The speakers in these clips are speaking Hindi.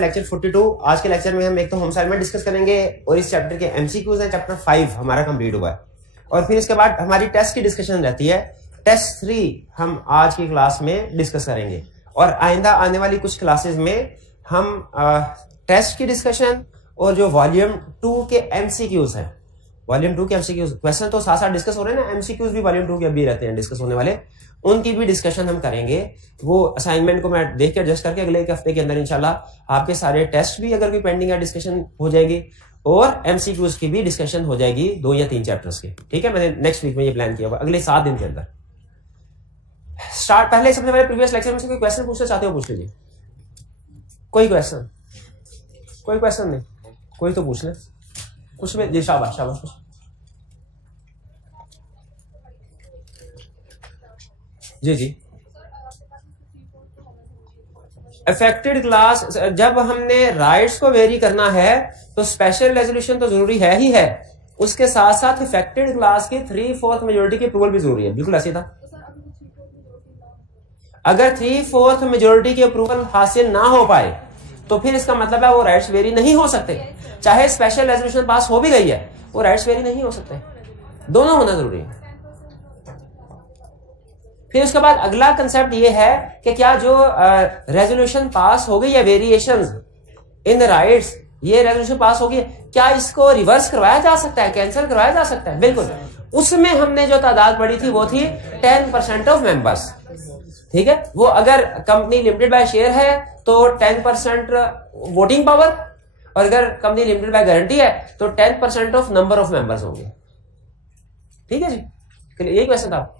लेक्चर 42। आज के लेक्चर में हम एक तो होम असाइनमेंट डिस्कस करेंगे और इस चैप्टर के एमसीक्यूज हैं। चैप्टर 5 हमारा कंप्लीट हुआ है और फिर इसके बाद हमारी टेस्ट की डिस्कशन रहती है। टेस्ट 3 हम आज की क्लास में डिस्कस करेंगे और आइंदा आने वाली कुछ क्लासेस में हम टेस्ट की डिस्कशन और जो वॉल्यूम 2 के एमसीक्यूज हैं, वॉल्यूम 2 के एमसीक्यूज क्वेश्चन तो साथ साथ डिस्कस हो रहे हैं ना, एमसीक्यूज भी वॉल्यूम 2 के अभी रहते हैं डिस्कस होने वाले, उनकी भी डिस्कशन हम करेंगे। वो असाइनमेंट को मैं देख के एडजस्ट करके अगले एक हफ्ते के अंदर इंशाल्लाह आपके सारे टेस्ट भी अगर कोई पेंडिंग है डिस्कशन हो जाएगी और एमसीक्यूज की भी डिस्कशन हो जाएगी 2 या 3 चैप्टर्स की। ठीक है, मैंने नेक्स्ट वीक में ये प्लान किया हुआ अगले 7 दिन के अंदर स्टार्ट। पहले सबसे पहले प्रीवियस लेक्चर में से कोई क्वेश्चन पूछना चाहते हो पूछ लीजिए। कोई क्वेश्चन? कोई क्वेश्चन नहीं? कोई तो पूछ ले कुछ में जी। शाबाश शाबाश। जी जी। अफेक्टेड क्लास, जब हमने राइट्स को वेरी करना है तो स्पेशल रेजोल्यूशन तो जरूरी है ही है, उसके साथ साथ अफेक्टेड क्लास की 3/4 मेजोरिटी की अप्रूवल भी जरूरी है। बिल्कुल ऐसे था। अगर 3/4 मेजोरिटी की अप्रूवल हासिल ना हो पाए तो फिर इसका मतलब है वो राइट्स वेरी नहीं हो सकते। चाहे स्पेशल रेजोल्यूशन पास हो भी गई है, वो राइट्स वेरी नहीं हो सकते। दोनों होना जरूरी है। फिर उसके बाद अगला कंसेप्ट ये है कि क्या जो रेजोल्यूशन पास हो गई है, वेरिएशंस इन राइट्स, ये रेजोल्यूशन पास हो गई है, क्या इसको रिवर्स करवाया जा सकता है, कैंसिल करवाया जा सकता है? बिल्कुल। उसमें हमने जो तादाद पढ़ी थी वो थी 10% ऑफ मेंबर्स। ठीक है, वो अगर कंपनी लिमिटेड बाय शेयर है तो 10% वोटिंग पावर, और अगर कंपनी लिमिटेड बाय गारंटी है तो 10% ऑफ नंबर ऑफ मेंबर्स होंगे। ठीक है जी, यही क्वेश्चन था।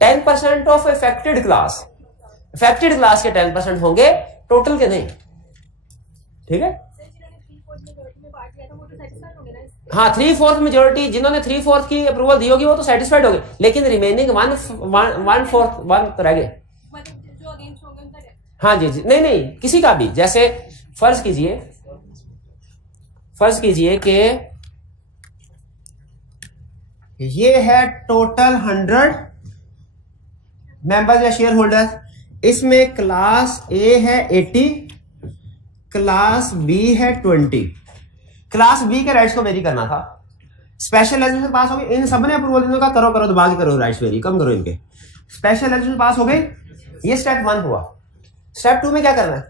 10% of affected class, affected class के 10% होंगे, टोटल के नहीं। ठीक है, हाँ 3/4 मेजोरिटी, जिन्होंने 3/4 की अप्रूवल दी होगी वो तो सेटिस्फाइड हो गए, लेकिन रिमेनिंग 1/4 रह गए। हाँ जी जी, नहीं नहीं, किसी का भी, जैसे फर्ज कीजिए कि ये है टोटल 100 मेंबर्स या शेयर होल्डर्स, इसमें क्लास ए है 80, क्लास बी है 20। क्लास बी के राइट्स को वेरी करना था, स्पेशल रेजोल्यूशन पास हो गई, इन सब ने अप्रूवल देने का करो दबा के करो, राइट्स वेरी कम करो इनके। स्पेशल रेजोल्यूशन पास हो गई, ये स्टेप 1 हुआ। स्टेप 2 में क्या करना है?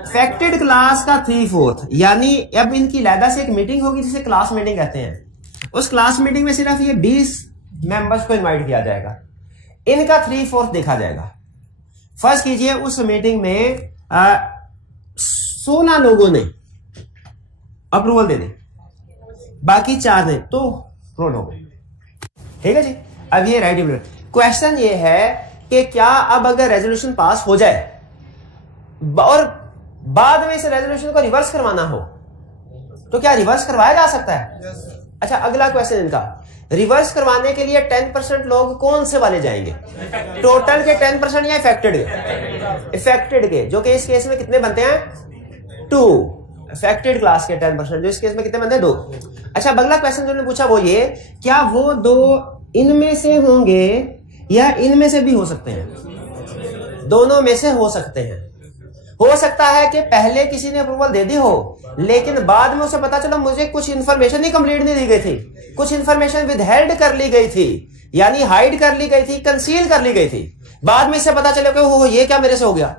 अफेक्टेड क्लास का 3/4, यानी अब इनकी लैदा से एक मीटिंग होगी जिसे क्लास मीटिंग कहते हैं। उस क्लास मीटिंग में सिर्फ ये 20 मेंबर्स को इनवाइट किया जाएगा, इनका 3/4 देखा जाएगा। फर्स्ट कीजिए उस मीटिंग में 16 लोगों ने अप्रूवल दे दी, बाकी 4 ने तो रोल हो गए। ठीक है जी। अब ये राइट क्वेश्चन ये है कि क्या अब अगर रेजोल्यूशन पास हो जाए और बाद में इस रेजोल्यूशन को रिवर्स करवाना हो तो क्या रिवर्स करवाया जा सकता है? अच्छा, अगला क्वेश्चन इनका, रिवर्स करवाने के लिए 10% लोग कौन से वाले जाएंगे? टोटल के 10% या इफेक्टेड के? इफेक्टेड के, जो कि इस केस में कितने बनते हैं? 2। अफेक्टेड क्लास के 10%, जो इस केस में कितने बनते हैं? 2। अच्छा, अगला क्वेश्चन जो ने पूछा वो ये, क्या वो 2 इनमें से होंगे या इनमें से भी हो सकते हैं? दोनों में से हो सकते हैं। हो सकता है कि पहले किसी ने अप्रूवल दे दी हो लेकिन बाद में उसे पता चला मुझे कुछ इंफॉर्मेशन ही कंप्लीट नहीं दी गई थी, कुछ इंफॉर्मेशन विदहेल्ड कर ली गई थी, यानी हाइड कर ली गई थी, कंसील कर ली गई थी। बाद में इसे पता चले कि हो ये क्या मेरे से हो गया।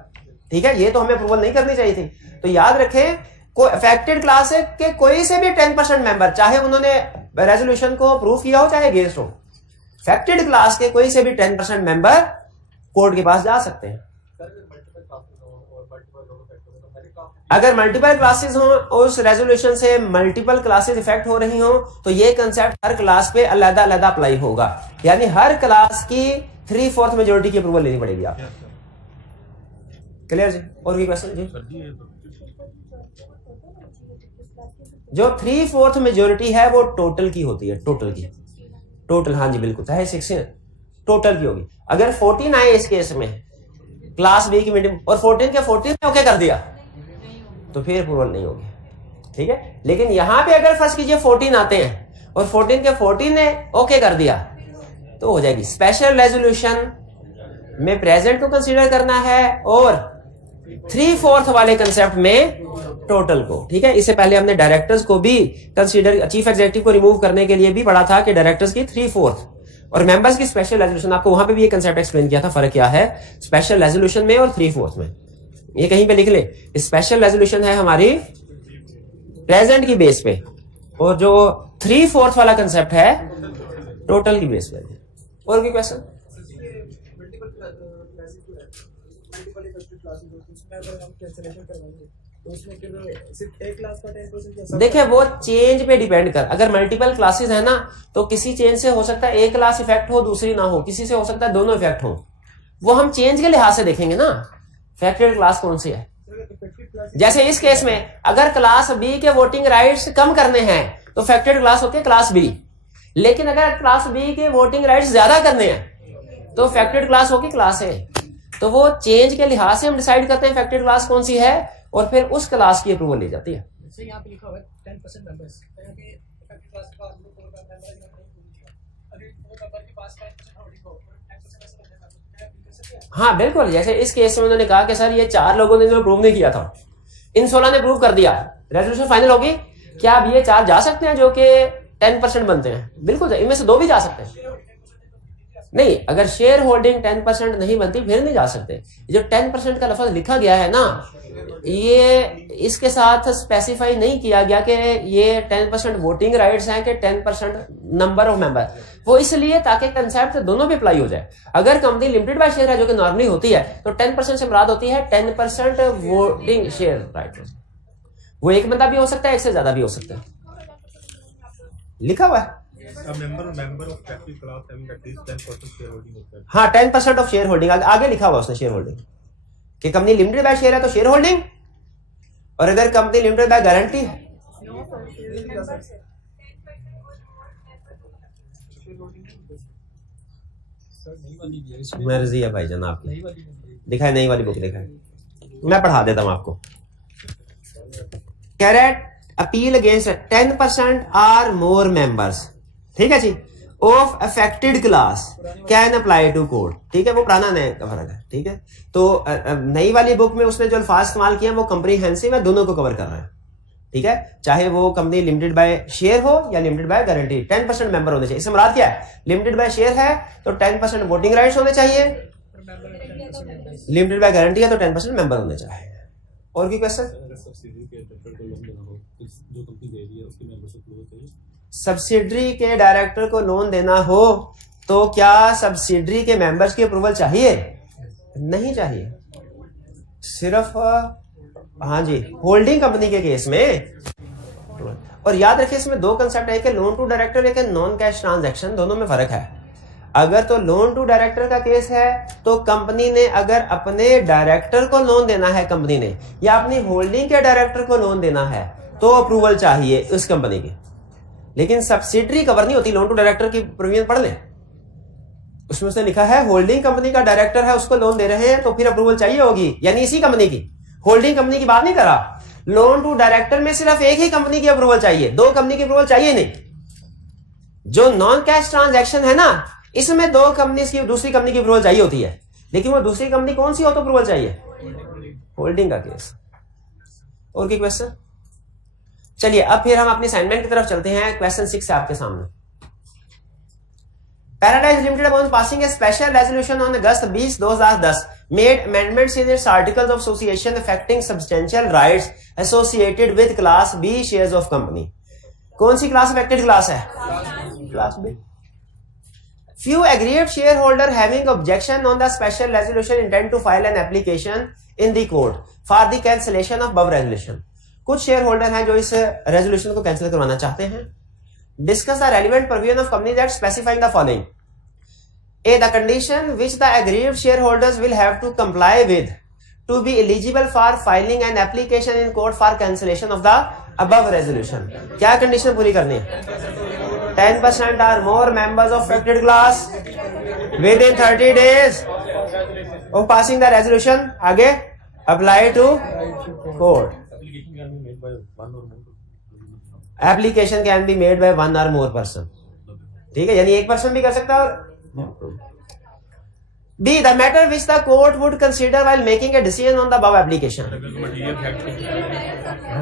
ठीक है, ये तो हमें अप्रूवल नहीं करनी चाहिए थी। तो याद रखें, कोई अफेक्टेड क्लास के कोई से भी 10% मेंबर, चाहे उन्होंने रेजोल्यूशन को अप्रूव किया हो चाहे अगेंस्ट हो, अफेक्टेड क्लास के कोई से भी 10% मेंबर कोर्ट के पास जा सकते हैं। अगर मल्टीपल क्लासेस हो, उस रेजोल्यूशन से मल्टीपल क्लासेस इफेक्ट हो रही हो, तो ये कंसेप्ट हर क्लास पे अलग अलग अप्लाई होगा, यानी हर क्लास की 3/4 मेजोरिटी की अप्रूवल लेनी पड़ेगी आप। क्लियर जी? और कोई क्वेश्चन जी? जो 3/4 मेजोरिटी है वो टोटल की होती है, टोटल। हाँ जी बिल्कुल, चाहे 6 टोटल की होगी। अगर 14 आए इस केस में क्लास बी की मीटिंग और 14 के 14 ने ओके कर दिया तो फिर अप्रूवल नहीं होगी। ठीक है, लेकिन यहां पे अगर फर्स्ट कीजिए 14 आते हैं और 14 के 14 ने ओके कर दिया तो हो जाएगी। स्पेशल रेजोल्यूशन में प्रेजेंट को कंसीडर करना है और 3/4 वाले कंसेप्ट में टोटल को, ठीक है। इससे पहले हमने डायरेक्टर्स को भी कंसीडर, चीफ एग्जीक्यूटिव को रिमूव करने के लिए भी पढ़ा था कि डायरेक्टर्स की 3/4 और मेंबर्स की स्पेशल रेजोल्यूशन, आपको वहां पे भी ये कंसेप्ट एक्सप्लेन किया था, फर्क क्या है स्पेशल रेजोल्यूशन में और 3/4 में। ये कहीं पे लिख ले, स्पेशल रेजोल्यूशन है हमारी प्रेजेंट की बेस पे और जो 3/4 वाला कंसेप्ट है टोटल की बेस पे। और कोई क्वेश्चन? देखिए वो चेंज पे डिपेंड कर, अगर मल्टीपल क्लासेस है ना तो किसी चेंज से हो सकता है एक क्लास इफेक्ट हो दूसरी ना हो, किसी से हो सकता है दोनों इफेक्ट हो, वो हम चेंज के लिहाज से देखेंगे ना इफेक्टेड क्लास कौन सी है। जैसे इस केस में अगर क्लास बी के वोटिंग राइट्स कम करने हैं तो इफेक्टेड क्लास होती है क्लास बी, लेकिन अगर क्लास बी के वोटिंग राइट्स ज्यादा करने हैं तो इफेक्टेड क्लास होगी क्लास ए। तो वो चेंज के लिहाज से हम डिसाइड करते हैं इफेक्टेड क्लास कौन सी है और फिर उस क्लास की अप्रूवल ली जाती है। यहाँ पे लिखा हुआ है 10% मेंबर्स, यहाँ पे इफेक्टिव क्लास का मेंबर अभी वो मेंबर के पास 5% होल्डिंग हो 10% ऐसा लगेगा तो क्या एप्लाई कर सकते हैं? हाँ बिल्कुल, जैसे इस केस में उन्होंने कहा कि सर ये 4 लोगों ने अप्रूव नहीं किया था, इन 16 ने अप्रूव कर दिया, रेजोल्यूशन फाइनल होगी, क्या अब ये 4 जा सकते हैं जो कि 10% बनते हैं? बिल्कुल, इनमें से 2 भी जा सकते हैं। नहीं, अगर शेयर होल्डिंग 10% नहीं बनती फिर नहीं जा सकते। जो 10% का लफ्ज लिखा गया है ना, ये इसके साथ स्पेसिफाई नहीं किया गया कि ये 10% वोटिंग राइट्स हैं कि 10% नंबर ऑफ मेंबर, वो इसलिए ताकि कंसेप्ट दोनों पे अप्लाई हो जाए। अगर कंपनी लिमिटेड बाय शेयर है जो कि नॉर्मली होती है तो 10% से मुराद होती है 10% वोटिंग शेयर राइट। वो एक बंदा भी हो सकता है, एक से ज्यादा भी हो सकता है, लिखा हुआ है। हाँ 10% ऑफ शेयर होल्डिंग आगे लिखा हुआ उसने, शेयर होल्डिंग कि कंपनी लिमिटेड बाय शेयर है तो शेयर होल्डिंग, और अगर कंपनी लिमिटेड बाय गारंटी है मर्जी है भाई जनाब की, दिखाए नई वाली बुक दिखाए, मैं पढ़ा देता हूं आपको। कह रहे appeal against 10% are more members, ठीक है जी, of affected class can apply to court, ठीक है, वो पुराना नया का फर्क है, ठीक है। तो नई वाली बुक में उसने जो अल्फाज इस्तेमाल किए वो कंप्रीहेंसिव है, दोनों को कवर कर रहा है, ठीक है, चाहे वो कंपनी लिमिटेड बाय शेयर हो या लिमिटेड बाय गारंटी, 10% मेंबर होने चाहिए। इससे मुराद क्या है, लिमिटेड बाय शेयर है तो 10% वोटिंग राइट्स होने चाहिए, लिमिटेड बाय गारंटी है तो 10% मेंबर होने चाहिए। और भी क्वेश्चन? सब्सिडरी के डायरेक्टर को लोन देना हो तो क्या सब्सिडरी के मेंबर्स की अप्रूवल चाहिए? नहीं चाहिए, सिर्फ हाँ जी होल्डिंग कंपनी के केस में। और याद रखिए इसमें 2 कंसेप्ट है कि लोन टू डायरेक्टर एक नॉन कैश ट्रांजैक्शन, दोनों में फर्क है। अगर तो लोन टू डायरेक्टर का केस है तो कंपनी ने अगर अपने डायरेक्टर को लोन देना है कंपनी ने, या अपनी होल्डिंग के डायरेक्टर को लोन देना है तो अप्रूवल चाहिए उस कंपनी की। लेकिन सब्सिडरी कवर नहीं होती, लोन टू डायरेक्टर की प्रोविजन पढ़ ले, उसमें उसने लिखा है होल्डिंग कंपनी का डायरेक्टर है उसको लोन दे रहे हैं तो फिर अप्रूवल चाहिए होगी, यानी इसी कंपनी की, होल्डिंग कंपनी की बात नहीं करा। लोन टू डायरेक्टर में सिर्फ एक ही कंपनी की अप्रूवल चाहिए, 2 कंपनी की अप्रूवल चाहिए नहीं। जो नॉन कैश ट्रांजैक्शन है ना, इसमें 2 कंपनी की दूसरी कंपनी की अप्रूवल चाहिए होती है, लेकिन वो दूसरी कंपनी कौन सी हो तो अप्रूवल चाहिए, होल्डिंग का केस। और की क्वेश्चन? चलिए अब फिर हम अपनी असाइनमेंट की तरफ चलते हैं। क्वेश्चन 6 है आपके सामने। Paradise Limited upon passing a special resolution on August 20, 2010 made amendments in its articles of association affecting substantial rights associated with class B shares of company. कौन सी क्लास अफेक्टेड क्लास है? Class B. Few aggrieved shareholder having objection on the special resolution intend to file an application in the court for the cancellation of above resolution. कुछ शेयर होल्डर हैं जो इस रेजोल्यूशन को कैंसिल करवाना चाहते हैं। Discuss the relevant provision of companies act specifying the following: A the condition which the aggrieved share holders will have to comply with to be eligible for filing an application in court for cancellation of the above resolution. क्या कंडीशन पूरी करनी है? 10% or more members of affected class within 30 days of passing the resolution आगे apply to court. Application can be made by 1 or more person. ठीक है, यानी एक पर्सन भी कर सकता है। और B, the matter which the court would consider while making a decision on the above application.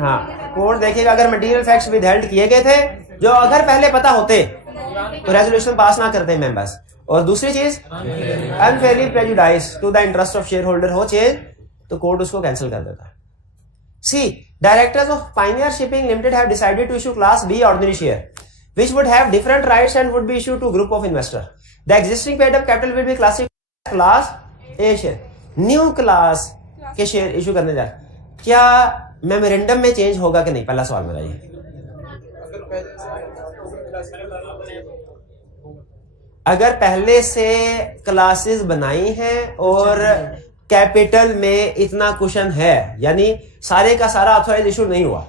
हाँ, कोर्ट देखेगा अगर मटेरियल फैक्ट्स विदहेल्ड किए गए थे जो अगर पहले पता होते तो रेजोल्यूशन पास ना करते मेंबर्स। और दूसरी चीज unfairly prejudice to the interest of share holder हो चेंज तो कोर्ट उसको कैंसिल कर देता है। C, directors of Pioneer Shipping Limited have decided to issue class B ordinary share which would have different rights and would be issued to group of investor. The existing paid up capital will be classified as class A share. New class के शेयर इशू करने जा रहे, क्या मेमोरेंडम में चेंज होगा कि नहीं? पहला सवाल मेरा ये। अगर पहले से क्लासेस बनाई हैं और कैपिटल में इतना कुशन है, यानी सारे का सारा ऑथराइज इशू नहीं हुआ,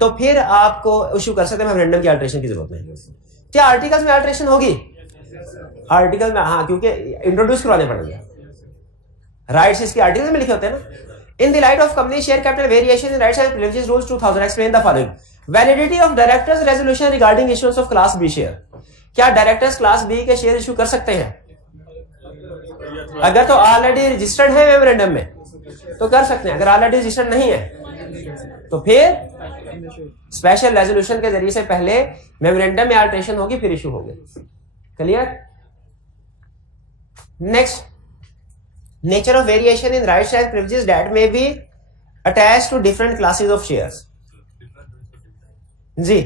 तो फिर आपको इशू कर सकते हैं मेमोरेंडम की अल्टरेशन की जरूरत नहीं। क्या आर्टिकल्स में अल्टरेशन होगी? आर्टिकल में हाँ, क्योंकि इंट्रोड्यूस करवाने पड़ेंगे। राइट्स इसके आर्टिकल में लिखे होते हैं ना। In the light of company share capital variation in rights and privileges rules 2000 explain the following. Validity of directors resolution regarding issuance of class B share. क्या डायरेक्टर्स क्लास बी के शेयर इशू कर सकते हैं? अगर तो ऑलरेडी रजिस्टर्ड है मेमोरेंडम में तो कर सकते हैं, अगर ऑलरेडी रजिस्टर्ड नहीं है तो फिर स्पेशल रेजोल्यूशन के जरिए से पहले मेमोरेंडम में अल्टरेशन होगी फिर इशू होगी। Clear? Next, nature of variation in rights and privileges that may be attached to different classes of shares. जी,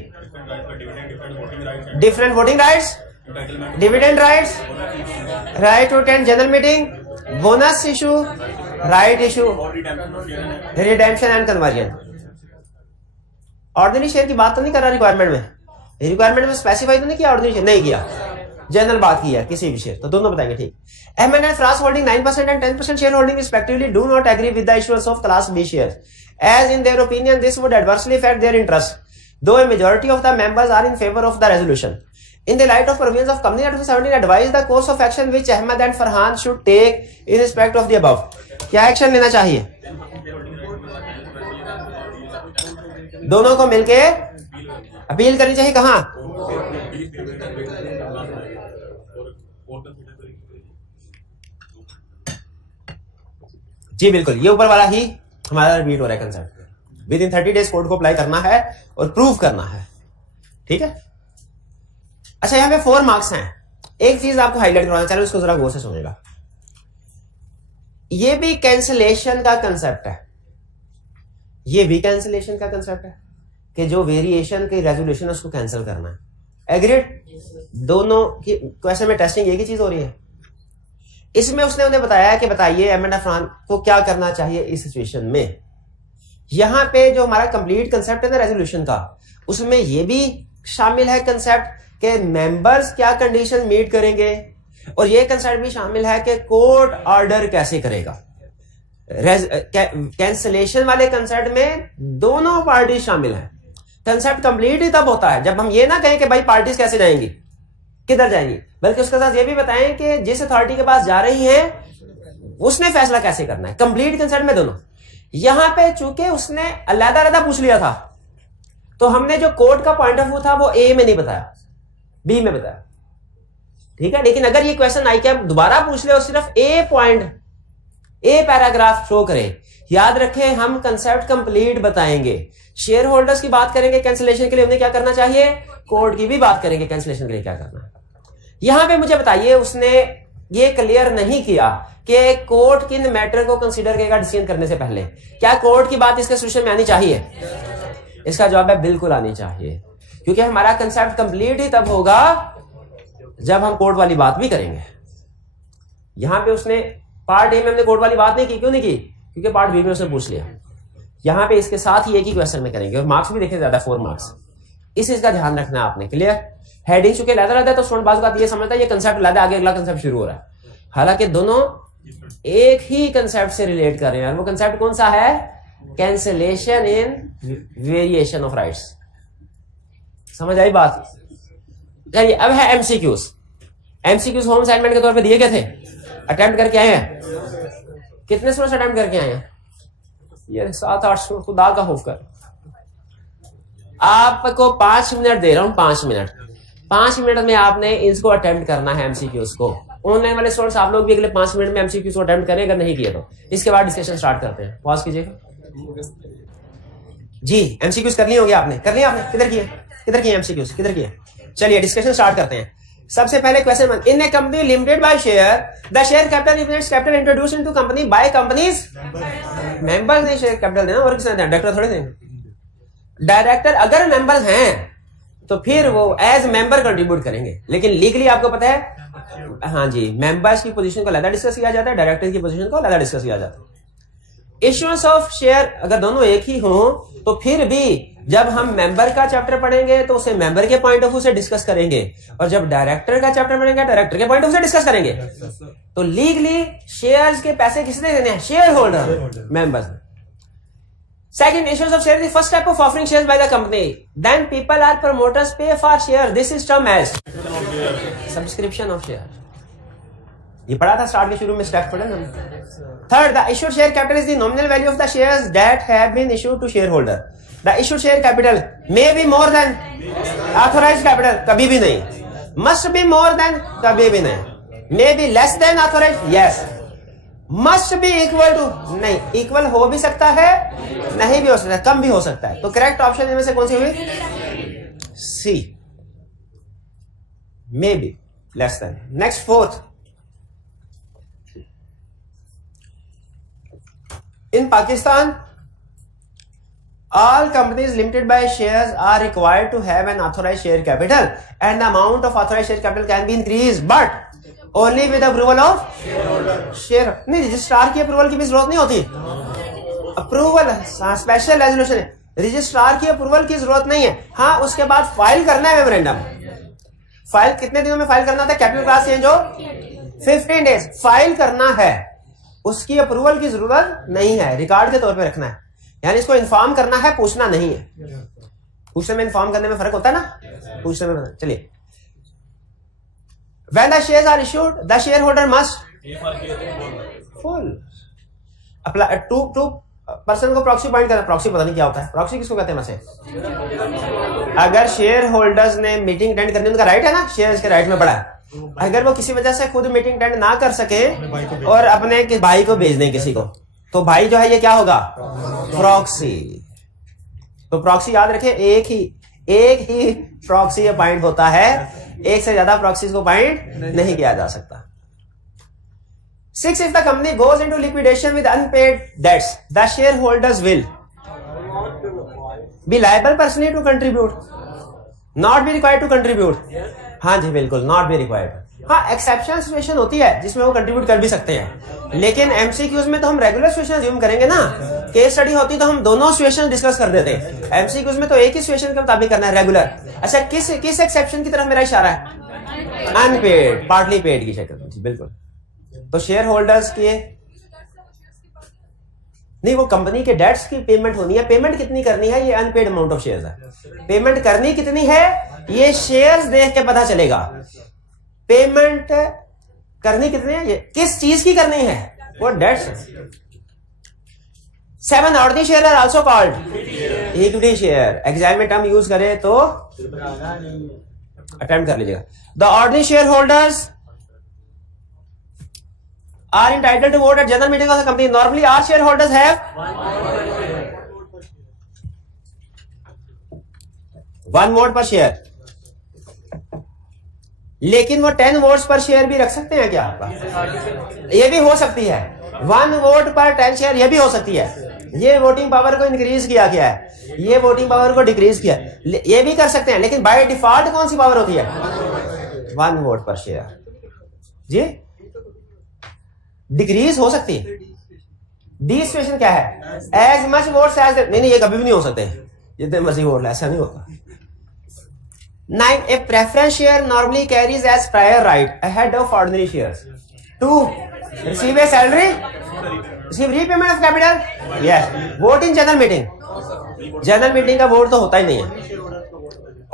different voting rights, dividend rights, right to attend general meeting, bonus issue, right issue, redemption and conversion. Ordinary share की बात तो नहीं कर रहा रिक्वायरमेंट में, रिक्वायरमेंट में स्पेसिफाई तो नहीं किया, ऑर्डिनरी शेयर नहीं किया, जनरल बात की है किसी भी शेयर, तो दोनों बताएंगे। ठीक, MN and France holding 9% and 10% share holding respectively do not agree with the issuance of class B share as in their opinion this would adversely affect their interest though a majority of the members are in favor of the resolution. In the light of provisions of Company Act 2017, advise the course of action which Ahmed and Farhan should take in respect of the above. क्या एक्शन लेना चाहिए? दोनों को मिलके अपील करनी चाहिए। कहां? जी बिल्कुल, ये ऊपर वाला ही हमारा रिपीट हो रहा है concept. With in 30 days code को अप्लाई करना है और प्रूव करना है। ठीक है, अच्छा यहां पे 4 मार्क्स हैं। एक चीज आपको हाईलाइट करवाना चाहिए, उसको जरा गौर से सुनेगा। ये भी कैंसिलेशन का कंसेप्ट है, ये भी कैंसिलेशन का कंसेप्ट है कि जो वेरिएशन की रेजोल्यूशन है उसको कैंसिल करना है। एग्रीड? दोनों की क्वेश्चन में टेस्टिंग एक ही चीज हो रही है। इसमें उसने उन्हें बताया कि बताइए एमएन अफरान को क्या करना चाहिए इस सिचुएशन में। यहां पे जो हमारा कंप्लीट कंसेप्ट है ना रेजोल्यूशन का, उसमें ये भी शामिल है कंसेप्ट कि मेंबर्स क्या कंडीशन मीट करेंगे, और ये कंसेप्ट भी शामिल है कि कोर्ट ऑर्डर कैसे करेगा। कैंसिलेशन वाले कंसेप्ट में दोनों पार्टी शामिल हैं। कंसेप्ट कंप्लीट ही तब होता है जब हम ये ना कहें कि भाई पार्टीज कैसे जाएंगी, किधर जाएंगी, बल्कि उसके साथ ये भी बताएं कि जिस अथॉरिटी के पास जा रही है उसने फैसला कैसे करना है। कंप्लीट कंसेप्ट में दोनों। यहां पे चूंकि उसने अलग-अलग पूछ लिया था तो हमने जो कोर्ट का पॉइंट ऑफ व्यू था वो ए में नहीं बताया, बी में बताया। ठीक है, लेकिन अगर ये क्वेश्चन आई कि दोबारा पूछ ले और सिर्फ ए पॉइंट, ए पैराग्राफ शो करे, याद रखें हम कंसेप्ट कंप्लीट बताएंगे। शेयर होल्डर्स की बात करेंगे कैंसिलेशन के लिए उन्हें क्या करना चाहिए, कोर्ट की भी बात करेंगे कैंसिलेशन के लिए क्या करना है। यहां पे मुझे बताइए उसने ये क्लियर नहीं किया कि कोर्ट किन मैटर को कंसीडर करेगा डिसीजन करने से पहले। क्या कोर्ट की बात इसके सोल्यूशन में आनी चाहिए? इसका जवाब है बिल्कुल आनी चाहिए, क्योंकि हमारा कंसेप्ट कंप्लीट ही तब होगा जब हम कोर्ट वाली बात भी करेंगे। यहां पे उसने पार्ट ए में हमने कोर्ट वाली बात नहीं की, क्यों नहीं की? क्योंकि पार्ट बी में उसने पूछ लिया। यहां पे इसके साथ ही एक ही क्वेश्चन में करेंगे और मार्क्स भी देखें ज्यादा 4 मार्क्स। इस चीज का ध्यान रखना है आपने। क्लियर? हेडिंग चुके लहदा रहता है तो स्टूडेंट बाजू का ये समझता है ये कंसेप्ट लहदा, आगे अगला कंसेप्ट शुरू हो रहा है, हालांकि दोनों एक ही कंसेप्ट से रिलेट कर रहे हैं। और वो कंसेप्ट कौन सा है? Cancellation in variation of rights. समझ आई बात? चलिए अब है एमसीक्यूज। एमसीक्यूज होम असाइनमेंट के तौर पे दिए गए थे, अटेम्प्ट करके आए हैं। कितने स्टूडेंट्स अटेम्प्ट करके आए हैं? ये 7-8 खुदा का खौफ कर। आपको 5 मिनट दे रहा हूं, 5 मिनट में आपने इसको अटेम्प्ट करना है एमसीक्यूज को। ऑनलाइन वाले स्टूडेंट्स आप लोग भी अगले 5 मिनट में एमसीक्यूज को अटेम्प्ट करें, अगर नहीं किए तो इसके बाद डिस्कशन स्टार्ट करते हैं। पॉज कीजिएगा जी। एमसीक्यूज कर लिए होंगे आपने, कर लिया आपने? किधर किए एमसीक्यूज, किधर किए? चलिए डिस्कशन स्टार्ट करते हैं। सबसे पहले question, in A company limited by share, the share capital represents capital introduced into company by companies members ने शेयर कैपिटल देना, और किसने देना? डायरेक्टर थोड़े देंगे। डायरेक्टर अगर मेंबर्स हैं तो फिर वो एज मेंबर कंट्रीब्यूट करेंगे, लेकिन लीगली आपको पता है, हाँ जी, मेंबर्स की पोजीशन को अलग डिस्कस किया जाता है, डायरेक्टर की पोजीशन को अलग डिस्कस किया जाता है। इश्यूएंस ऑफ शेयर अगर दोनों एक ही हो तो फिर भी जब हम मेंबर का चैप्टर पढ़ेंगे तो उसे मेंबर के पॉइंट ऑफ व्यू से डिस्कस करेंगे, और जब डायरेक्टर का चैप्टर पढ़ेंगे डायरेक्टर के पॉइंट ऑफ व्यू से डिस्कस करेंगे। तो लीगली शेयर्स के पैसे किसने देने हैं? Share holder, members. Second, issuance of share is the first step of offering shares by the company. Then people or promoters pay for share. This is termed as subscription of share. ये पढ़ा था स्टार्ट के शुरू में, स्टेप पढ़ा ना। Third, the issued share capital is the nominal value of the shares that have been issued to shareholder. The issued share capital may be more than authorized capital, कभी भी नहीं. Must be more than, कभी भी नहीं. May be less than authorized, yes. Must be equal to, नहीं, इक्वल हो भी सकता है, नहीं भी हो सकता है, कम भी हो सकता है। तो करेक्ट ऑप्शन इनमें से कौन सी हुई? C, may be less than. Next fourth, in Pakistan all companies limited by shares are required to have an authorized share capital and the amount of authorized share capital can be increased but only with approval of share. नहीं, रजिस्ट्रार की अप्रूवल की भी जरूरत नहीं होती। अप्रूवल स्पेशल रेजोल्यूशन है, रजिस्ट्रार की अप्रूवल की जरूरत नहीं है। हाँ, उसके बाद फाइल करना है मेमोरेंडम। फाइल कितने दिनों में फाइल करना था? कैपिटल क्लास चेंज हो 15 डेज फाइल करना है, उसकी अप्रूवल की जरूरत नहीं है, रिकॉर्ड के तौर पे रखना है। यानी इसको इन्फॉर्म करना है, पूछना नहीं है। पूछने में इन्फॉर्म करने में फर्क होता है ना, पूछने में। चलिए, when the shares are issued, the shareholder must full apply two person को प्रॉक्सी पॉइंट करना। प्रॉक्सी पता नहीं क्या होता है, प्रॉक्सी किसको कहते हैं वैसे? अगर शेयर होल्डर्स ने मीटिंग अटेंड करने उनका राइट है ना, शेयर्स के राइट में पड़ा है। अगर वो किसी वजह से खुद मीटिंग अटेंड ना कर सके और अपने भाई को भेज दें किसी को, तो भाई जो है ये क्या होगा? प्रॉक्सी। तो प्रॉक्सी याद रखें, एक ही प्रॉक्सी अपॉइंट होता है, एक से ज्यादा प्रॉक्सीज को अपॉइंट नहीं किया जा सकता। 6, if the company goes into liquidation with unpaid debts, the shareholders will be liable personally to contribute, not be required to contribute. हाँ जी, बिल्कुल, not be required. हाँ, एक्सेप्शनल सिचुएशन होती है जिसमें वो कंट्रीब्यूट कर भी सकते हैं, लेकिन एमसीक्यूज में तो हम रेगुलर सिचुएशन अज्यूम करेंगे ना। केस स्टडी होती तो हम दोनों सिचुएशन डिस्कस कर देते हैं। एमसीक्यूज में तो एक ही सिचुएशन के मुताबिक करना है, रेगुलर। अच्छा, किस एक्सेप्शन की तरफ मेरा इशारा है? अनपेड, पार्टली पेड की शक्ल में। बिल्कुल। तो शेयर होल्डर्स के नहीं, वो कंपनी के डेट्स की पेमेंट होनी है। पेमेंट कितनी करनी है? ये अनपेड अमाउंट ऑफ शेयर्स है। पेमेंट करनी कितनी है ये शेयर्स देख के पता चलेगा। पेमेंट करनी कितनी है, ये किस चीज की करनी है? वो dates. 7 ordinary share are also called equity share. Exam में टर्म यूज करें तो अटेम्प्ट कर लीजिएगा। The ordinary share holders are entitled to vote at general meeting of the company. Normally, our shareholders have 1 vote per share. लेकिन वो 10 वोट्स पर शेयर भी रख सकते हैं क्या आपका? ये भी हो सकती है। 1 वोट पर 10 शेयर ये भी हो सकती है। ये वोटिंग पावर को इंक्रीज किया गया है, ये वोटिंग पावर को डिक्रीज किया, ये भी कर सकते हैं। लेकिन बाय डिफॉल्ट कौन सी पावर होती है? 1 वोट पर शेयर। जी, डिक्रीज हो सकती है। डी सिचुएशन क्या है? एज मच वोट्स एज, नहीं, ये कभी भी नहीं हो सकते जितने मर्जी वोट, ऐसा नहीं होता। 9, a preference share normally carries as prior right ahead of ordinary shares to receive a salary, receive repayment of capital, yes, vote in general meeting. General meeting का वोट तो होता ही नहीं है।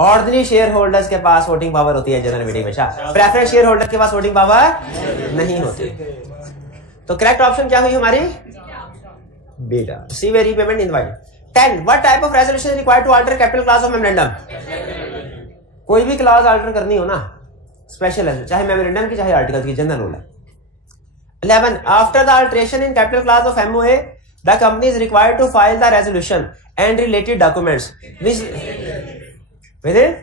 ऑर्डिनरी शेयर होल्डर्स के पास वोटिंग पावर होती है जनरल मीटिंग में। प्रेफरेंस शेयर होल्डर के पास वोटिंग पावर नहीं होती। तो करेक्ट ऑप्शन क्या हुई हमारी? बीटा, receive a repayment invite. 10, what type of resolution required to alter capital class of memorandum? कोई भी क्लास अल्टर करनी हो ना स्पेशल है, चाहे मेमोरेंडम की चाहे आर्टिकल की, जनरल रूल है। 11 after the alteration in capital class of MOA the company is required to file the resolution and related documents within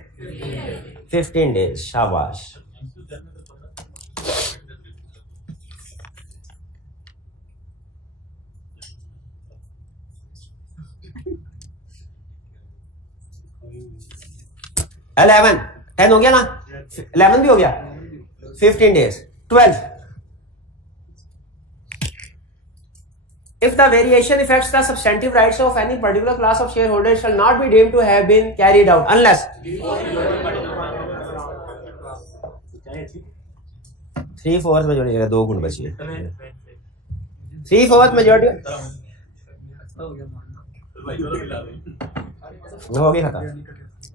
15 days। शाबाश। इलेवन 10 हो गया ना, 11 भी हो गया, 15 days। 12 if the variation affects the substantive rights of any particular class of shareholders shall not be deemed to have been carried out unless 3/4 majority, 2 गुण बची है, 3/4 मेजोरिटी हो गई खत्म।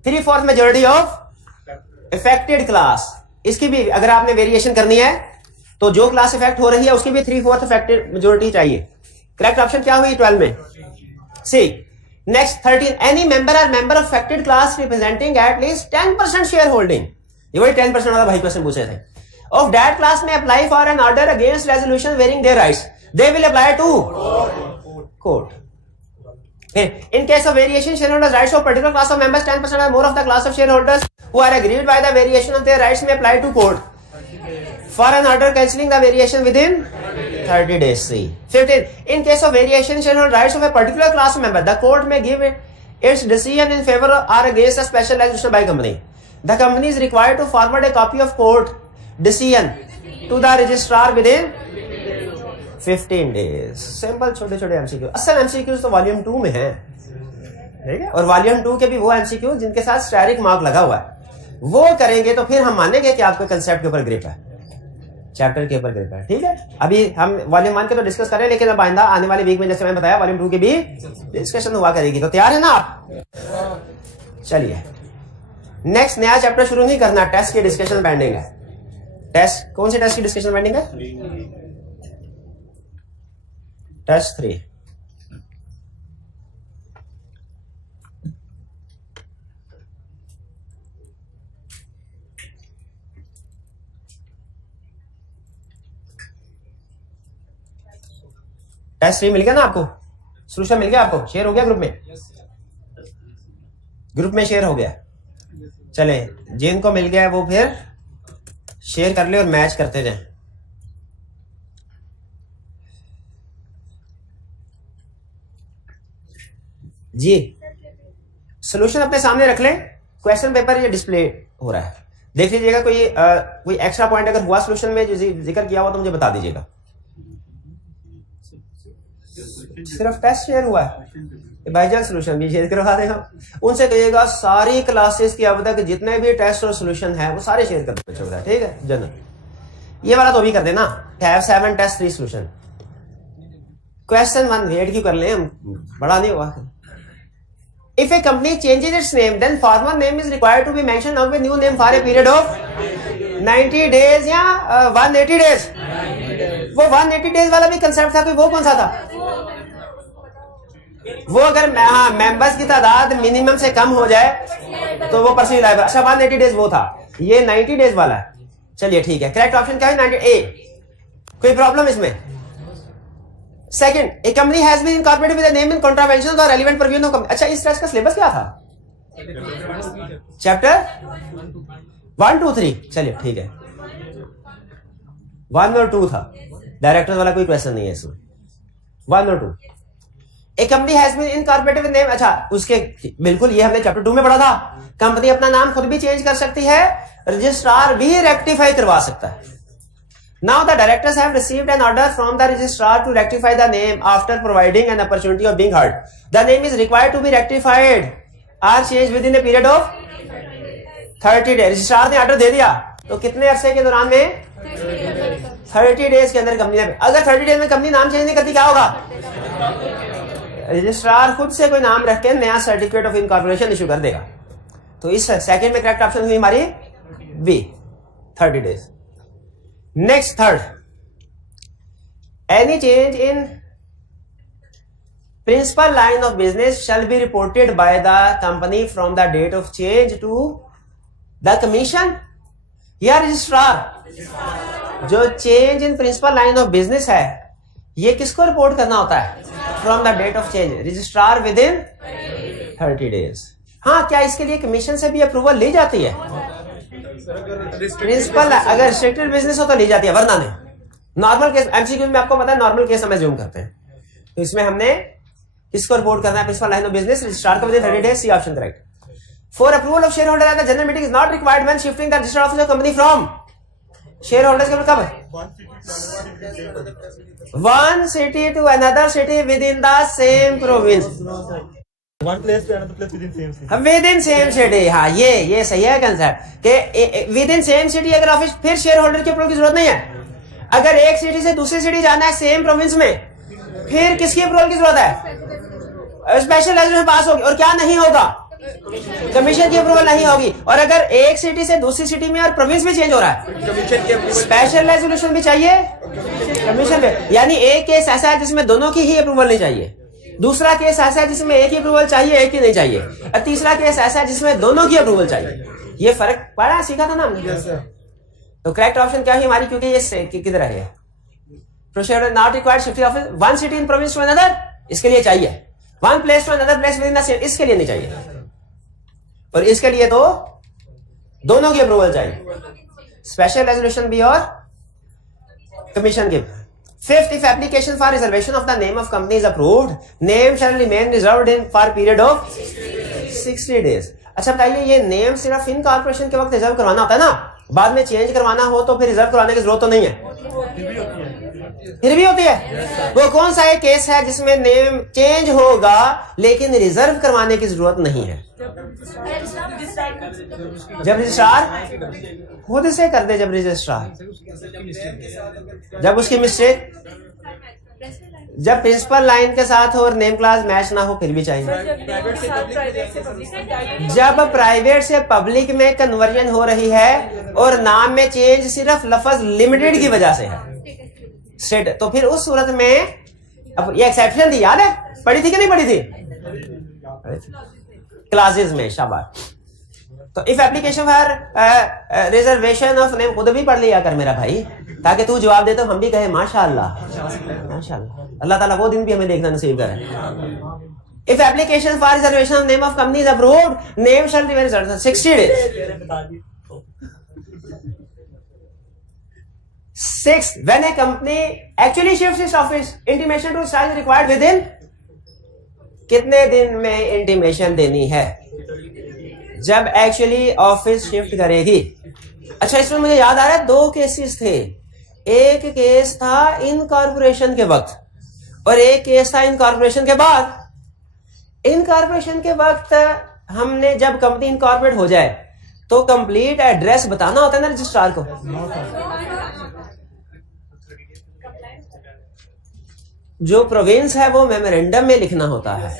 3/4 मेजोरिटी ऑफ इफेक्टेड क्लास, इसकी भी अगर आपने वेरिएशन करनी है तो जो क्लास इफेक्ट हो रही है उसकी भी 3/4 इफेक्टेड मेजोरिटी चाहिए। करेक्ट ऑप्शन क्या हुई 12 में? C. Next 13 any member are member of affected class representing at least 10% share holding, ये वही 10% वाला भाई क्वेश्चन पूछे थे, ऑफ दैट क्लास में apply for an order against resolution varying their rights, they will apply to court. In case of variation, shareholders' rights of particular class of members 10% or more of the class of shareholders who are aggrieved by the variation of their rights may apply to court for an order cancelling the variation within 30 days. See. 15. In case of variation, shareholders' rights of a particular class of member, the court may give its decision in favor or against a special resolution by company. The company is required to forward a copy of court decision to the registrar within 15 days। Simple छोटे छोटे एमसीक्यू। असल एमसीक्यूज तो वॉल्यूम 2 में है, ठीक है, और वॉल्यूम 2 के भी वो एमसीक्यू जिनके साथ स्टैटिक मार्क लगा हुआ है वो करेंगे तो फिर हम मानेंगे कि आपको कंसेप्ट के ऊपर ग्रिप है, चैप्टर के ऊपर ग्रिप है, ठीक है। अभी हम वॉल्यूम 1 के तो डिस्कस करें, लेकिन अब आइंदा आने वाले वीक में जैसे मैंने बताया वॉल्यूम 2 की भी डिस्कशन हुआ करेगी। तो तैयार है ना आप? चलिए नेक्स्ट नया चैप्टर शुरू नहीं करना, टेस्ट की डिस्कशन पेंडिंग है। टेस्ट कौन से टेस्ट की डिस्कशन पेंडिंग है? टेस्ट 3। टेस्ट 3 मिल गया ना आपको? सोल्यूशन मिल गया आपको? शेयर हो गया ग्रुप में? ग्रुप में शेयर हो गया। चले जिनको मिल गया है वो फिर शेयर कर ले और मैच करते जाएं। जी सोल्यूशन अपने सामने रख लें, क्वेश्चन पेपर ये डिस्प्ले हो रहा है, देख लीजिएगा। कोई एक्स्ट्रा पॉइंट अगर हुआ सोल्यूशन में जो जिक्र किया हुआ तो मुझे बता दीजिएगा। सिर्फ टेस्ट शेयर हुआ है, भाईजान सोल्यूशन भी शेयर करवा देगा। उनसे कहिएगा सारी क्लासेस की अब तक जितने भी टेस्ट और सोल्यूशन है वो सारे शेयर कर बच्चों का, ठीक है जनरल। ये वाला तो भी कर देना, tab 7 test 3 solution. Question 1 wait क्यों कर ले, बड़ा नहीं हुआ। If a company changes its name, then former name is required to be mentioned now with new name for a period of 90 days या 180 days। वो 180 days वाला भी कंसेप्ट था, कोई वो कौन सा था? वो अगर मेंबर्स की तादाद मिनिमम से कम हो जाए तो वो परसों लाइव। अच्छा 180 डेज वो था, ये 90 डेज वाला है। चलिए ठीक है, करेक्ट ऑप्शन क्या है? 90 ए। कोई प्रॉब्लम इसमें? Second, a company has been incorporated with a name in contravention और रेलेवेंट प्रोविजन ऑफ कंपनी। अच्छा इस टेस्ट का सिलेबस क्या था? चैप्टर 1 2 3। चलिए ठीक है, 1 और 2 था, डायरेक्टर वाला कोई क्वेश्चन नहीं है इसमें। 1 और 2 a company has been incorporated with name. अच्छा उसके बिल्कुल ये हमने चैप्टर 2 में पढ़ा था, कंपनी अपना नाम खुद भी चेंज कर सकती है, रजिस्ट्रार भी रेक्टिफाई करवा सकता है। Now the directors have received an order from the registrar to rectify the name after providing an opportunity of being heard. The name is required to be rectified or changed within a period of 30 days। Registrar ने ऑर्डर दे दिया तो कितने अरसे के दौरान में? 30 डेज के अंदर कंपनी ने, अगर 30 डेज में कंपनी नाम चेंज नहीं करती क्या होगा? रजिस्ट्रार खुद से कोई नाम रख के नया सर्टिफिकेट ऑफ इनकॉर्पोरेशन इशू कर देगा। तो इस सेकंड में करेक्ट ऑप्शन हुई हमारी B, 30 days. Next third, any change in principal line of business shall be reported by the company from the date of change to the commission या रजिस्ट्रार? जो change in principal line of business है ये किसको रिपोर्ट करना होता है? From the date of change, registrar within 30 days। हाँ, क्या इसके लिए कमीशन से भी अप्रूवल ली जाती है? प्रिंसिपल अगर रिस्ट्रिक्टेड बिजनेस हो तो ली जाती है, वरना नहीं। नॉर्मल केस एमसीक्यू में आपको पता है, नॉर्मल केस हम ज्यूम करते हैं, तो इसमें हमने किसको रिपोर्ट करना है? Principal line of business, registrar को within 30 days। C option correct. For approval of share holder at the general meeting is not required when shifting the registered office of company from share holders के कब? One city to another city within the same province, One place to another place within same city. Within same city. हाँ, ये सही है कंसेप्ट कि विद इन सेम सिटी अगर ऑफिस, फिर शेयर होल्डर के अप्रूवल की जरूरत नहीं है। अगर एक सिटी से दूसरी सिटी जाना है सेम प्रोविंस में, फिर किसकी अप्रूवल की जरूरत है? स्पेशल रेजोल्यूशन पास होगी। और क्या नहीं होगा? कमीशन की अप्रूवल नहीं होगी। और अगर एक सिटी से दूसरी सिटी में और प्रोविंस भी चेंज हो रहा है, स्पेशल रेजोल्यूशन भी चाहिए, कमीशन भी। यानी एक केस ऐसा है जिसमें दोनों की ही अप्रूवल नहीं चाहिए, दूसरा केस ऐसा है जिसमें एक ही अप्रूवल चाहिए, एक ही नहीं चाहिए, और तीसरा केस ऐसा है जिसमें दोनों की अप्रूवल चाहिए। ये फर्क पढ़ा, सीखा था ना हमने। तो करेक्ट ऑप्शन क्या है हमारी? क्योंकि ये किधर है? Procedure not required shifting office one city in province to another, इसके लिए चाहिए। One place to another place within the same, इसके लिए नहीं चाहिए। और इसके लिए तो दोनों की अप्रूवल चाहिए, स्पेशल रेजोल्यूशन भी और कमीशन की। Fifth, if application for reservation of the name of company is approved, name shall remain reserved in for period of 60 days। अच्छा बताइए, ये नेम सिर्फ इन कॉर्पोरेशन के वक्त रिजर्व करवाना होता है ना? बाद में चेंज करवाना हो तो फिर रिजर्व करवाने की जरूरत तो नहीं है? फिर भी होती है। वो कौन सा एक केस है जिसमें नेम चेंज होगा लेकिन रिजर्व करवाने की जरूरत नहीं है? जब रजिस्ट्रार खुद से कर दे, जब रजिस्ट्रार, जब उसकी मिस्टेक, जब प्रिंसिपल लाइन के साथ हो और नेम क्लास मैच ना हो, फिर भी चाहिए। जब प्राइवेट से पब्लिक में कन्वर्जन हो रही है और नाम में चेंज सिर्फ लफ्ज लिमिटेड की वजह से है, स्टेट, तो फिर उस सूरत में, अब ये एक्सेप्शन थी, याद है? पढ़ी थी कि नहीं पढ़ी थी क्लासेस में? शाबाश। तो if application for reservation of name, खुद भी पढ़ लिया कर मेरा भाई, ताकि तू जवाब दे तो हम भी कहे माशाअल्लाह माशाअल्लाह। अल्लाह ताला वो दिन भी हमें देखना नसीब करे। If application for reservation of name of company is approved, name shall remain reserved 60 days। 6, when a company actually shifts its office, intimation to staff is required within कितने दिन में इंटीमेशन देनी है? जब एक्चुअली ऑफिस शिफ्ट करेगी। अच्छा, इसमें मुझे याद आ रहा है 2 केसेस थे। एक केस था इनकॉर्पोरेशन के वक्त और एक केस था इनकॉर्पोरेशन के बाद। इनकॉर्पोरेशन के वक्त हमने, जब कंपनी इनकॉर्पोरेट हो जाए तो कंप्लीट एड्रेस बताना होता है ना रजिस्ट्रार को। जो प्रोविंस है वो मेमोरेंडम में लिखना होता है।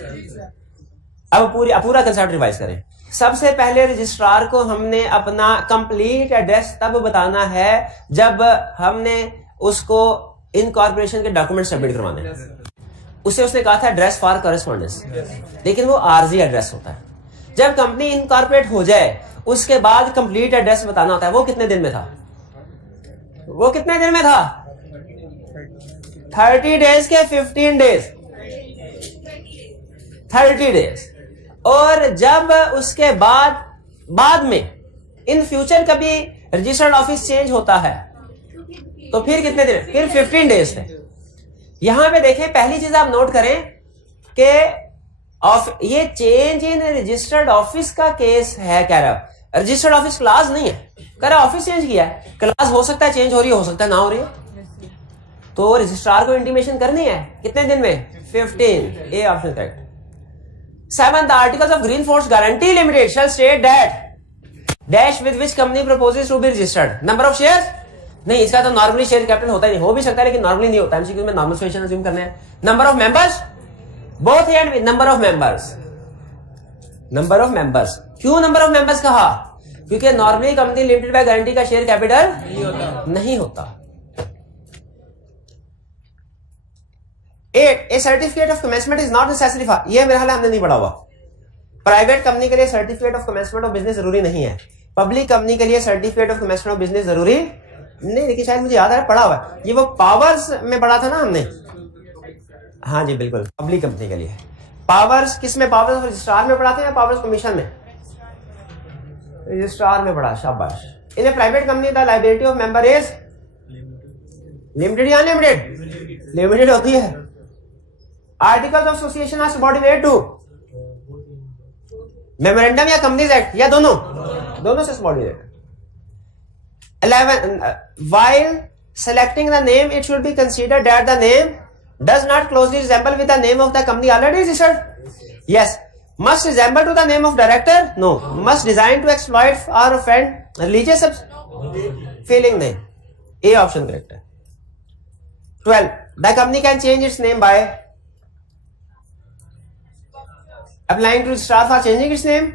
अब पूरा कंसेप्ट रिवाइज करें। सबसे पहले रजिस्ट्रार को हमने अपना कंप्लीट एड्रेस तब बताना है जब हमने उसको इनकॉर्पोरेशन के डॉक्यूमेंट सबमिट करवाने। उसने कहा था एड्रेस फॉर कॉरेस्पॉन्डेंस, लेकिन वो आरजी एड्रेस होता है। जब कंपनी इनकॉर्पोरेट हो जाए उसके बाद कंप्लीट एड्रेस बताना होता है। वो कितने दिन में था? 30 days के 15 days, 30 days। और जब उसके बाद में इन फ्यूचर कभी रजिस्टर्ड ऑफिस चेंज होता है तो फिर कितने दिन? फिर 15 days थे। यहां पे देखें, पहली चीज आप नोट करें कि ये चेंज इन रजिस्टर्ड ऑफिस का केस है। कह रहा रजिस्टर्ड ऑफिस क्लास नहीं है, कह रहा ऑफिस चेंज किया है। क्लास हो सकता है चेंज हो रही है, हो सकता है ना हो रही है, तो रजिस्ट्रार को इंटीमेशन करनी है। कितने दिन में? 15। A option correct. 7, the articles of Green Force Guarantee Limited shall state that dash with which company proposes to be registered. Number of shares? नहीं, इसका तो नॉर्मली शेयर कैपिटल होता ही नहीं। हो भी सकता है लेकिन नॉर्मली नहीं होता। एमसीक्यू में नॉर्मल सिचुएशन अज्यूम करने हैं। Number of members, both and number of members. Number of members, क्यों नंबर ऑफ मेंबर्स कहा? क्योंकि normally company limited by guarantee का शेयर कैपिटल नहीं होता। 8, a certificate of commencement is not necessary for, ये मेरा हाल हमने नहीं पढ़ा हुआ। प्राइवेट कंपनी के लिए certificate of commencement of business जरूरी नहीं है। पब्लिक कंपनी के लिए certificate of commencement of business जरूरी नहीं, लेकिन शायद मुझे याद है पढ़ा हुआ है ये, वो पावर्स में पढ़ा था ना हमने। हाँ जी बिल्कुल, पब्लिक कंपनी के लिए पावर्स, किस में? पावर्स रजिस्ट्रार में पढ़ा था या पावर्स कमीशन में? रजिस्ट्रार में पढ़ा, शाबाश। In a private company the liability of member is limited या अनलिमिटेड? लिमिटेड होती है। Articles of association are subordinate to memorandum या कंपनीज एक्ट, या दोनों? दोनों से subordinate. 11 while selecting the name it should be considered that the name does not closely resemble with the name of the company already registered. Yes. Must resemble to the name of director? No. Must design to exploit or offend religious feeling? नहीं, A option correct है। 12 the company can change its name by applying to registrar for changing its name,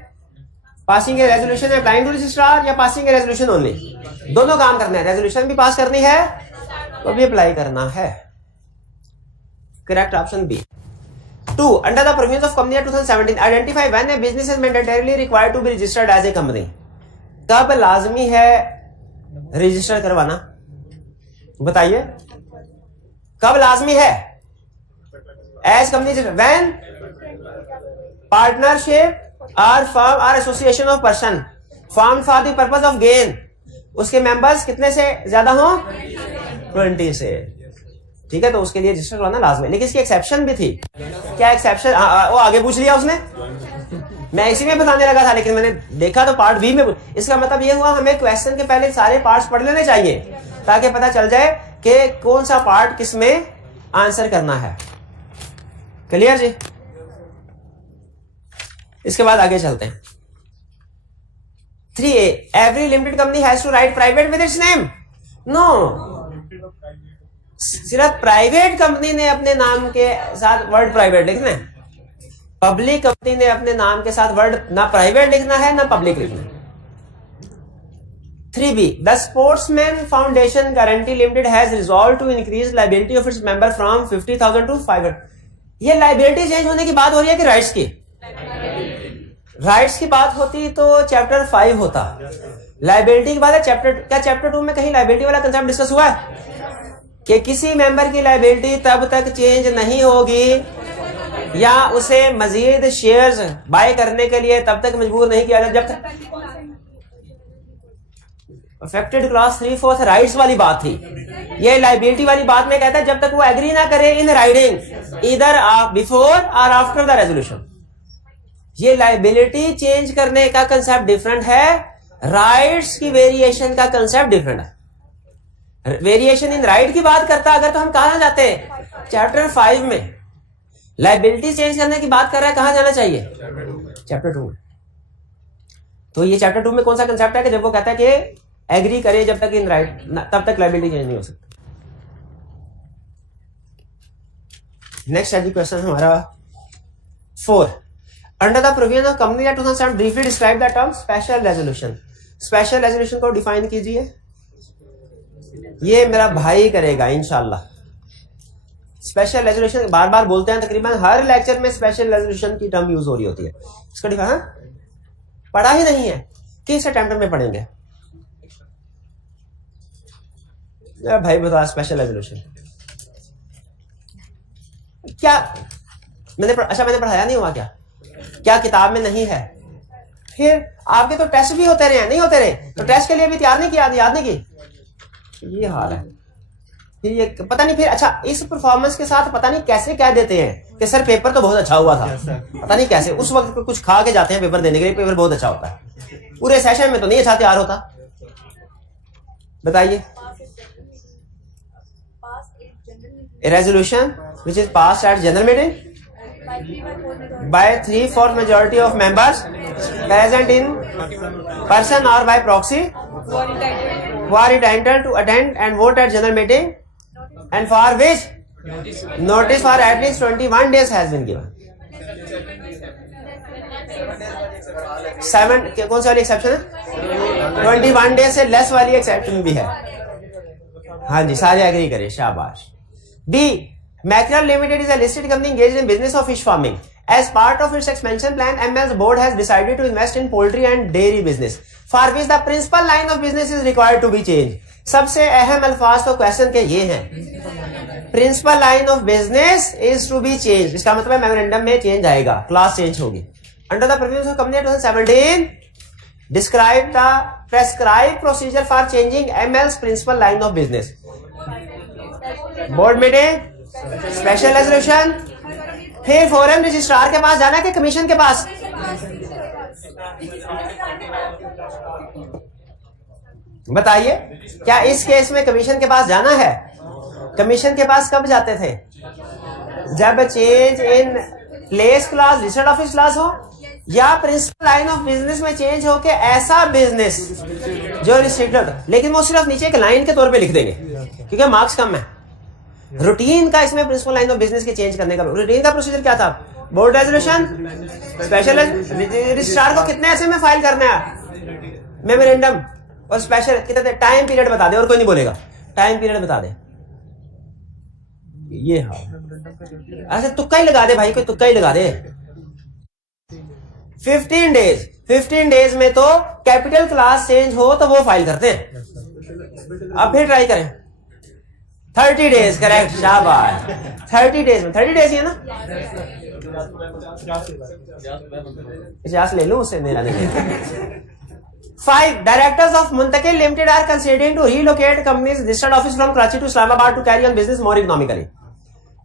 passing a resolution and applying to registrar, या passing a resolution only? दोनों काम करना है, रेजोल्यूशन भी पास करनी है तो भी अप्लाई करना है। Correct option B. 2 under the provisions of company act 2017 identify when a business is mandatorily required to be registered as a company. कब लाजमी है रजिस्टर करवाना? बताइए कब लाजमी है एज कंपनी? व्हेन पार्टनरशिप और फर्म और association of person form for the purpose of gain, उसके मेंबर्स कितने से ज्यादा हो? 20 से। ठीक है, तो उसके लिए रजिस्टर करवाना लाजमी है। लेकिन इसकी एक्सेप्शन भी थी। क्या एक्सेप्शन? वो आगे पूछ लिया उसने, मैं इसी में बताने लगा था लेकिन मैंने देखा तो पार्ट बी में। इसका मतलब ये हुआ हमें क्वेश्चन के पहले सारे पार्ट्स पढ़ लेने चाहिए ताकि पता चल जाए कि कौन सा पार्ट किस में आंसर करना है। क्लियर जी? इसके बाद आगे चलते हैं। 3A every limited company has to write private with its name? No. सिर्फ प्राइवेट कंपनी ने अपने नाम के साथ वर्ड प्राइवेट लिखना है, पब्लिक कंपनी ने अपने नाम के साथ वर्ड ना प्राइवेट लिखना है ना पब्लिक लिखना है। 3B the Sportsman Foundation Guarantee Limited has resolved to increase liability of its member from 50,000 to 500। ये लाइबिलिटी चेंज होने की बात हो रही है कि राइट्स की? राइट्स की बात होती तो चैप्टर 5 होता। लाइबिलिटी की बात है चैप्टर, क्या चैप्टर 2 में कहीं लाइबिलिटी वाला कंसेप्ट डिस्कस हुआ है कि किसी मेंबर की लाइबिलिटी तब तक चेंज नहीं होगी या उसे मजीद शेयर्स बाय करने के लिए तब तक मजबूर नहीं किया जाता जब तक अफेक्टेड क्लास 3/4 राइट्स वाली बात थी। ये लाइबिलिटी वाली बात में कहता है जब तक वो एग्री ना करे इन राइटिंग ईदर बिफोर और आफ्टर द रेजोल्यूशन। ये लाइबिलिटी चेंज करने का कंसेप्ट डिफरेंट है, राइट्स की वेरिएशन का कंसेप्ट डिफरेंट है। वेरिएशन इन राइट की बात करता अगर तो हम कहां जाते हैं? चैप्टर 5 में। लाइबिलिटी चेंज करने की बात कर रहा है, कहां जाना चाहिए? चैप्टर 2 में। तो ये चैप्टर 2 में कौन सा कंसेप्ट है कि जब वो कहता है कि एग्री करे जब तक इन राइट तब तक लाइबिलिटी चेंज नहीं हो सकती। नेक्स्ट क्वेश्चन हमारा 4 under the provision of company act 2007 briefly describe the term special resolution. Special resolution को डिफाइन कीजिए। ये मेरा भाई करेगा इंशाल्लाह। स्पेशल रेजोल्यूशन बार बार बोलते हैं, तकरीबन हर लेक्चर में स्पेशल रेजोल्यूशन की टर्म यूज हो रही होती है। इसका डिफाइन पढ़ा ही नहीं है, किस अटेम्प्ट में पढ़ेंगे? भाई बता स्पेशल रेजोल्यूशन क्या? मैंने पढ़ाया नहीं हुआ क्या? क्या किताब में नहीं है? फिर आपके तो टेस्ट भी होते रहे, नहीं होते रहे तो टेस्ट के लिए भी तैयार नहीं किया, याद नहीं की। ये हाल है। फिर ये पता नहीं, फिर अच्छा इस परफॉर्मेंस के साथ पता नहीं कैसे कह देते हैं कि सर पेपर तो बहुत अच्छा हुआ था। पता नहीं कैसे उस वक्त कुछ खा के जाते हैं पेपर देने के लिए, पेपर बहुत अच्छा होता है। पूरे सेशन में तो नहीं अच्छा तैयार होता। बताइए। Resolution which is passed at general meeting by 3/4 majority of members present in person or by proxy who are entitled to attend and vote at general meeting and for which notice for at least 21 days has been given। 7 कौन सी वाली एक्सेप्शन है? 21 डेज से लेस वाली एक्सेप्शन भी है। हाँ जी, सारे एग्री करें, शाबाश। B. Mackerel Limited is a listed company engaged in business of fish farming As part of its expansion plan, ML's board has decided to invest in poultry and dairy business, for which the principal line of business is required to be changed. सबसे अहम अल्फाज तो क्वेश्चन के ये हैं. Principal line of business is to be change. इसका मतलब मेमोरेंडम में चेंज आएगा, क्लास चेंज होगी. Under the previous company 2017 describe the prescribe procedure for changing ML's principal line of business. Board meeting, special resolution, फिर फोरम रजिस्ट्रार के पास जाना है कि कमीशन के पास? बताइए, क्या इस केस में कमीशन के पास जाना है? कमीशन के पास कब जाते थे? जब change in place class, listed office class हो, या प्रिंसिपल लाइन ऑफ बिजनेस में चेंज हो के ऐसा बिजनेस जो रिस्ट्रिक्टेड. लेकिन वो सिर्फ नीचे एक लाइन के तौर पे लिख देंगे क्योंकि मार्क्स कम है. रूटीन का इसमें प्रिंसिपल लाइन ऑफ बिजनेस के चेंज करने का रूटीन का प्रोसीजर क्या था? बोर्ड रेजोल्यूशन, स्पेशल रजिस्ट्रार को कितने ऐसे में फाइल करना है मेमोरेंडम, और स्पेशल कितने टाइम पीरियड बता दे, और कोई नहीं बोलेगा. टाइम पीरियड बता दे. ये हाँ, अच्छा तुक्का ही लगा दे भाई, कोई तुक्का ही लगा दे. 15 डेज. 15 डेज में तो कैपिटल क्लास चेंज हो तो वो फाइल करते हैं. अब फिर ट्राई करें. 30 डेज करेक्ट, शाबाश. 30 डेज में, 30 डेज ही है ना? 50 ले लूं उससे, मेरा नहीं. 5 directors of Muntakil Limited are considering to relocate company's registered office from Karachi to Islamabad to carry on business more economically.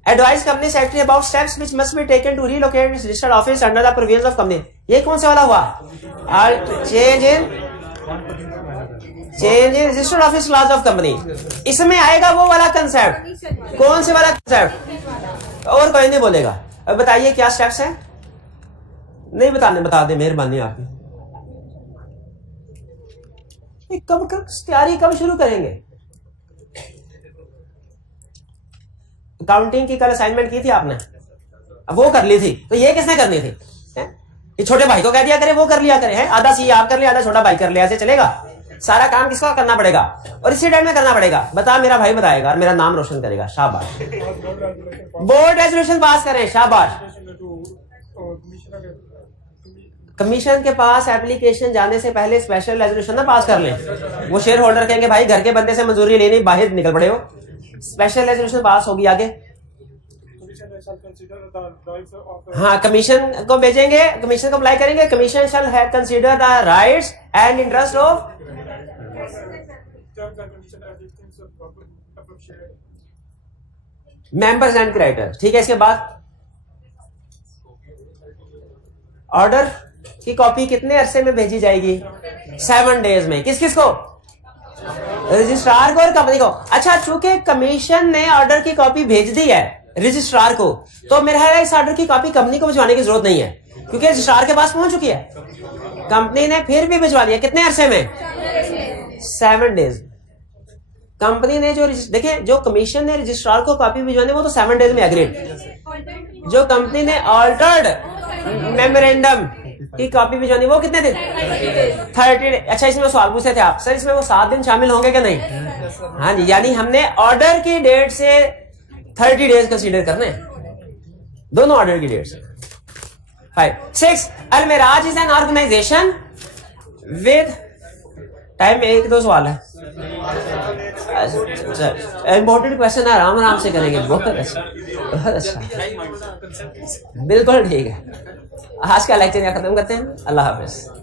Advise company secretary about steps which must be taken to relocate its registered office under the provisions of company. ये कौन से वाला हुआ? Change in registered office clause of company. इसमें आएगा वो वाला कंसेप्ट. कौन से वाला कंसेप्ट? और कोई नहीं बोलेगा. अब बताइए क्या स्टेप्स हैं? नहीं बताने, बता दे मेहरबानी आपकी. कब तैयारी कब शुरू करेंगे? अकाउंटिंग की कल असाइनमेंट की थी आपने, अब वो कर ली थी, तो ये किसने करनी थी? ये छोटे भाई को कह दिया करे वो कर लिया करे. है आधा सी आप कर लिया, आधा छोटा भाई कर लिया, ऐसे चलेगा? सारा काम किसको करना पड़ेगा और इसी टाइम में करना पड़ेगा? बता, मेरा भाई बताएगा और मेरा नाम रोशन करेगा. शाबाश. बोर्ड रेजोल्यूशन पास करें, शाबाश. कमीशन के पास एप्लीकेशन जाने से पहले स्पेशल रेजोल्यूशन ना पास कर लें. वो शेयर होल्डर कहेंगे भाई घर के बंदे से मंजूरी लेनी, बाहर निकल पड़े हो. स्पेशल रेजोल्यूशन पास होगी. आगे हाँ, कमीशन को भेजेंगे, कमीशन को अप्लाई करेंगे. Commission shall have consider the rights and interest of members and creditors. ठीक है. इसके बाद ऑर्डर की कॉपी कितने अरसे में भेजी जाएगी? 7 डेज में. किस किस को? रजिस्ट्रार को और कंपनी को. अच्छा, चूंकि कमीशन ने ऑर्डर की कॉपी भेज दी है रजिस्ट्रार को, तो मेरा है इस ऑर्डर की कॉपी कंपनी को भिजवाने की जरूरत नहीं है क्योंकि रजिस्ट्रार के पास पहुंच चुकी है. कंपनी ने फिर भी भिजवा दिया. कितने अरसे में? 7 डेज. कंपनी ने जो देखिए, जो कमीशन ने रजिस्ट्रार को कॉपी भिजवानी वो तो 7 डेज में एग्रीड. जो कंपनी ने ऑल्टर्ड मेमोरेंडम की कॉपी भिजवानी वो कितने दिन? 30. अच्छा, इसमें सवाल पूछे थे आप, सर इसमें वो 7 दिन शामिल होंगे क्या? नहीं. हाँ जी, यानी हमने ऑर्डर की डेट से 30 डेज कंसीडर करने, दोनों ऑर्डर की डेट से. 5. 6. अल-मिराज is an organization with time. 1-2 सवाल है. इम्पोर्टेंट क्वेश्चन है, आराम आराम से करेंगे. बहुत अच्छा, बहुत अच्छा, बिल्कुल ठीक है. आज का लेक्चर यहाँ खत्म करते हैं. अल्लाह हाफिज.